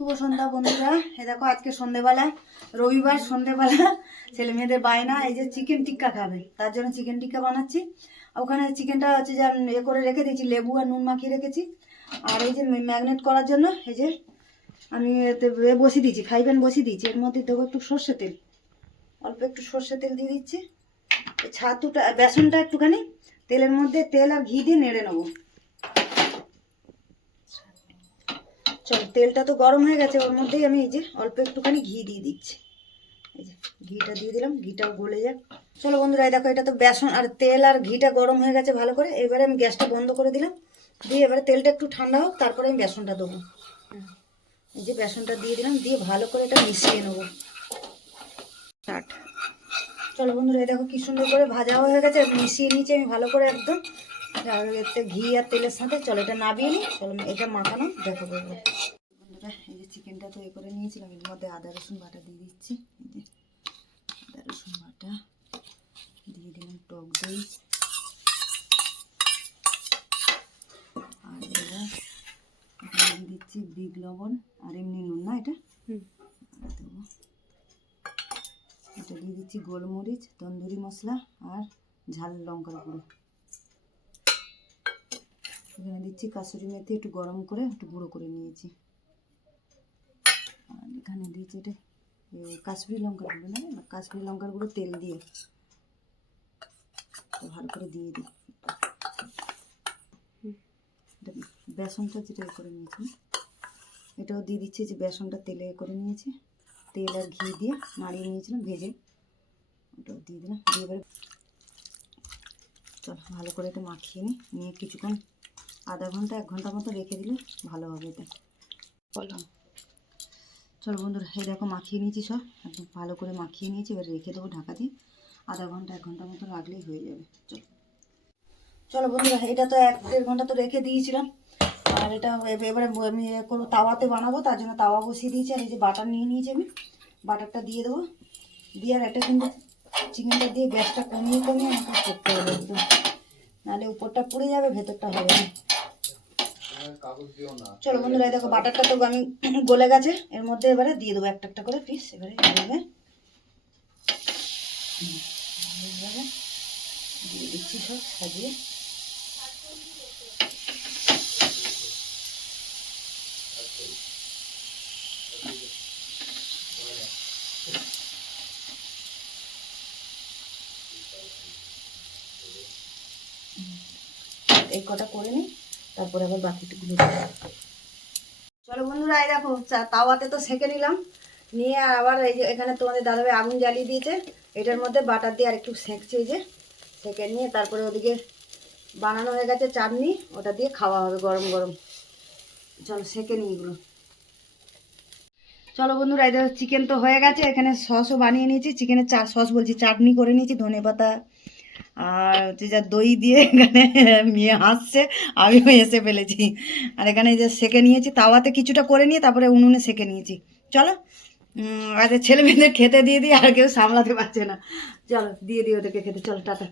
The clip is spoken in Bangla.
শুভ সন্ধ্যা বন্ধুরা। এ দেখো আজকে সন্ধেবেলা, রবিবার সন্ধেবেলা ছেলে মেয়েদের বায়না এই যে চিকেন টিক্কা খাবে, তার জন্য চিকেন টিক্কা বানাচ্ছি। ওখানে চিকেনটা হচ্ছে যে এ করে রেখে দিয়েছি, লেবু আর নুন মাখিয়ে রেখেছি। আর এই যে ম্যাগনেট করার জন্য এই যে আমি বসিয়ে দিয়েছি, ফ্রাই প্যান বসিয়ে দিয়েছি। এর মধ্যে দেবো একটু সর্ষে তেল, অল্প একটু সর্ষে তেল দিয়ে দিচ্ছি। ছাতুটা বেসনটা একটুখানি তেলের মধ্যে তেল আর ঘি দিয়ে নেড়ে নেবো। চল, তেলটা তো গরম হয়ে গেছে, ওর মধ্যেই আমি এই যে অল্প একটুখানি ঘি দিয়ে দিচ্ছি। এই যে ঘিটা দিয়ে দিলাম, ঘিটাও গলে যাক। চলো বন্ধুরা, এই দেখো এটা তো বেসন আর তেল আর ঘিটা গরম হয়ে গেছে ভালো করে। এবারে আমি গ্যাসটা বন্ধ করে দিলাম, দিয়ে এবারে তেলটা একটু ঠান্ডা হোক, তারপরে আমি বেসনটা দেবো। এই যে বেসনটা দিয়ে দিলাম, দিয়ে ভালো করে এটা মিশিয়ে নেবো। স্টার্ট। চলো বন্ধুরা, এই দেখো কি সুন্দর করে ভাজা হয়ে গেছে, মিশিয়ে নিয়েছি আমি ভালো করে একদম। আর এতে ঘি আর তেলের সাথে চলো এটা নাবিয়ে নিই। চলো এটা মাখানো দেখো বলবো। বন্ধুরা, এই যে চিকেনটা তো এ করে নিয়েছিলাম, এর মধ্যে আদা রসুন বাটা দিয়ে দিচ্ছি। এই যে আদা রসুন বাটা দিয়ে দিলাম, টক দই আর এবার দিয়ে দিচ্ছি বিট লবণ আর এমনি নুন, না এটা দেবো। এটা দিয়ে দিচ্ছি গোলমরিচ, তন্দুরি মশলা আর ঝাল লঙ্কার গুঁড়ো। এখানে দিচ্ছি কাসুরি মেথি, একটু গরম করে একটু গুঁড়ো করে নিয়েছি। আর এখানে দিয়েছি এটা কাশ্মীরি লঙ্কার গুঁড়ো, না কাশ্মীরি লঙ্কার গুঁড়ো তেল দিয়ে ভালো করে দিয়ে দিই। বেসনটা যেটা করে নিয়েছি এটাও দিয়ে দিচ্ছি, যে বেসনটা তেলে করে নিয়েছি, তেল আর ঘি দিয়ে নাড়িয়ে নিয়েছিলাম ভেজে, ওটাও দিয়ে দিলাম। দিয়ে এবারে চল ভালো করে এটা মাখিয়ে নিয়ে কিছুক্ষণ আধা ঘন্টা 1 ঘন্টা মতো রেখে দিলে ভালো হবে এটা। চলো বন্ধুরা, এই দেখো মাখিয়ে নিয়েছি, সব একদম ভালো করে মাখিয়ে নিয়েছি। এবার রেখে দেবো ঢাকা দিয়ে, আধা ঘন্টা 1 ঘন্টা মতো রাখলেই হয়ে যাবে। চলো বন্ধুরা, এটা তো 1-1.5 ঘন্টা তো রেখে দিয়েছিলাম। আর এটা এবারে আমি করবো তাওয়াতে বানাবো, তার জন্য তাওয়া বসিয়ে দিয়েছি। আর এই যে বাটার নিয়ে নিয়েছি আমি, বাটারটা দিয়ে দেবো। দিয়ে আর একটা কিন্তু চিকেনটা দিয়ে গ্যাসটা কমিয়ে কমিয়ে আমাকে করতে হবে একদম, নাহলে উপরটা পুড়ে যাবে, ভেতরটা হবে না। চলো বন্ধুরা, দেখো বাটারটা তো আমি গলে গেছে, এর মধ্যে এবারে দিয়ে দেবো একটা একটা করে পিস। এবারে দিয়ে দিচ্ছি সব সাজিয়ে। এই কটা করে নিই, তারপরে আবার বাকিটুকুলো। চলো বন্ধুরা, এই দেখো তাওয়াতে তো সেঁকে নিলাম, নিয়ে আবার এই যে এখানে তোমাদের দাদাভাই আগুন জ্বালিয়ে দিয়েছে, এটার মধ্যে বাটার দিয়ে আর একটু সেঁকছে। এই যে সেঁকে নিয়ে তারপরে ওদিকে বানানো হয়ে গেছে চাটনি, ওটা দিয়ে খাওয়া হবে গরম গরম। চলো সেঁকে নিই এগুলো। চলো বন্ধুরা, এই দেখো চিকেন তো হয়ে গেছে, এখানে সসও বানিয়ে নিয়েছি, চিকেনের সস বলছি চাটনি করে নিয়েছি, ধনেপাতা আর হচ্ছে যা দই দিয়ে। এখানে মেয়ে হাসছে, আমিও এসে ফেলেছি। আর এখানে এই যে সেঁকে নিয়েছি তাওয়াতে, কিছুটা করে নিয়ে তারপরে উনুনে সেঁকে নিয়েছি। চলো আর ছেলে মেয়েদের খেতে দিয়ে দিই, আর কেউ সামলাতে পারছে না। চলো দিয়ে দিই ওদেরকে খেতে। চলো টাটা।